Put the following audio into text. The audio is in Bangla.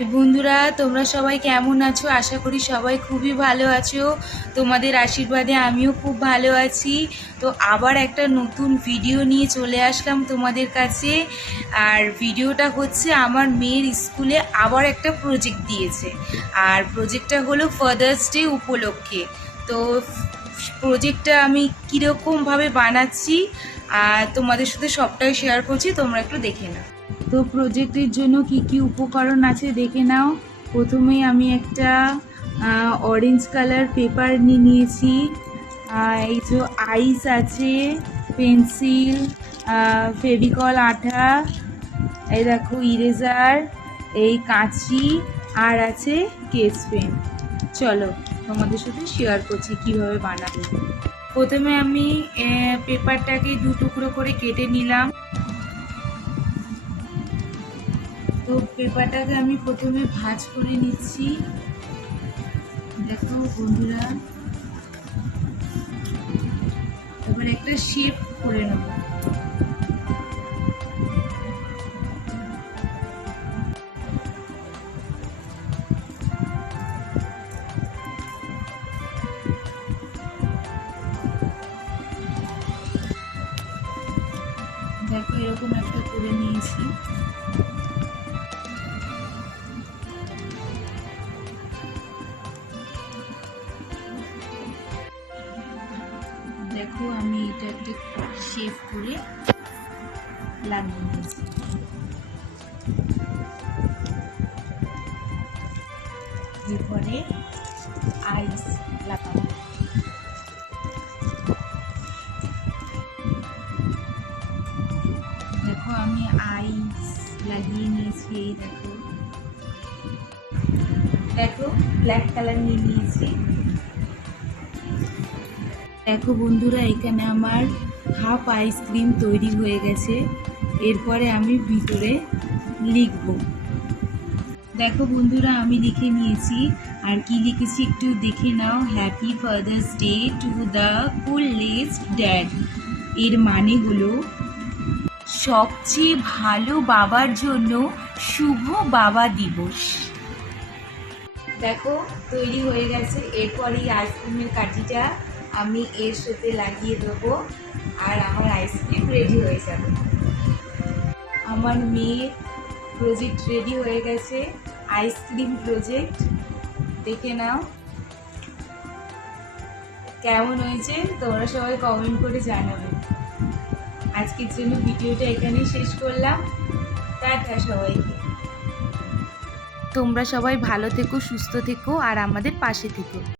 বন্ধুরা, তোমরা সবাই কেমন আছো? আশা করি সবাই খুবই ভালো আছো। তোমাদের আশীর্বাদে আমিও খুব ভালো আছি। তো আবার একটা নতুন ভিডিও নিয়ে চলে আসলাম তোমাদের কাছে। আর ভিডিওটা হচ্ছে আমার মেয়ের স্কুলে আবার একটা প্রজেক্ট দিয়েছে। আর প্রজেক্টটা হলো ফাদার্স ডে উপলক্ষে। তো প্রজেক্টটা আমি কীরকমভাবে বানাচ্ছি আর তোমাদের সাথে সবটাই শেয়ার করছি, তোমরা একটু দেখে নাও। তো প্রজেক্টের জন্য কি কি উপকরণ আছে দেখে নাও। প্রথমেই আমি একটা অরেঞ্জ কালার পেপার নিয়েছি। এই যে আইস আছে, পেন্সিল, ফেভিকল আঠা, এই দেখো ইরেজার, এই কাঁচি, আর আছে স্কেচ পেন। চলো তোমাদের সাথে শেয়ার করছি কিভাবে বানাবো। প্রথমে আমি পেপারটাকে দু টুকরো করে কেটে নিলাম। তো পেপারটাকে আমি প্রথমে ভাঁজ করে নিচ্ছি। দেখো বন্ধুরা, এবার একটা শেপ করে নেব। দেখো এরকম একটা করে নিয়েছি। দেখো আমি এটা একটা শেপ করে লাগিয়ে নিয়েছি। এরপরে আইস লাগাবো। দেখো আমি আইস লাগিয়ে নিয়েছি। এই দেখো দেখো ব্ল্যাক কালার নিয়ে নিয়েছি। দেখো বন্ধুরা, এখানে আমার হাফ আইসক্রিম তৈরি হয়ে গেছে। এরপরে আমি ভিতরে লিখব। দেখো বন্ধুরা, আমি লিখে নিয়েছি। আর কি লিখেছি একটু দেখে নাও। Happy Father's Day to the coolest dad. এর মানে হলো সবচেয়ে ভালো বাবার জন্য শুভ বাবা দিবস। দেখো তৈরি হয়ে গেছে। এরপর এই আইসক্রিমের কাঠিটা আমি এর সাথে লাগিয়ে দেবো আর আমার আইসক্রিম রেডি হয়ে যাবে। আমার মেয়ের প্রজেক্ট রেডি হয়ে গেছে, আইসক্রিম প্রজেক্ট। দেখে নাও কেমন হয়েছে, তোমরা সবাই কমেন্ট করে জানাবে। আজকের জন্য ভিডিওটা এখানেই শেষ করলাম। টাটা সবাইকে। তোমরা সবাই ভালো থেকো, সুস্থ থেকো আর আমাদের পাশে থেকো।